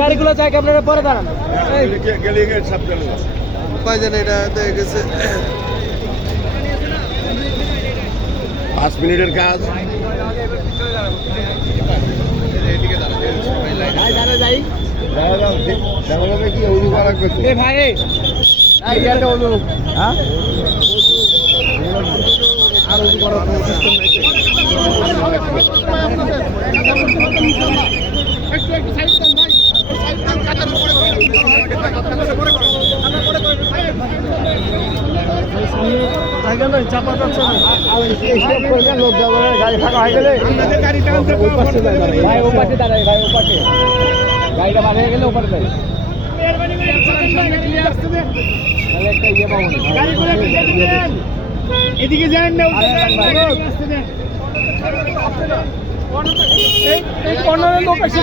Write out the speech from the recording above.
গাড়িগুলো চাই আপনারা পরে দাঁড়ান কয় জানে এটা গেছে 5 মিনিটের কাজ। ভাই হ্যাঁ আর চাপা যাচ্ছে লোক গাড়ি ফাঁকা হয়ে গেলে ভাই ও পাশে দাঁড়ায় ভাই ও পাশে গাড়িটা বার হয়ে গেলে ওপারে যাই এদিকে যান না লোক আছে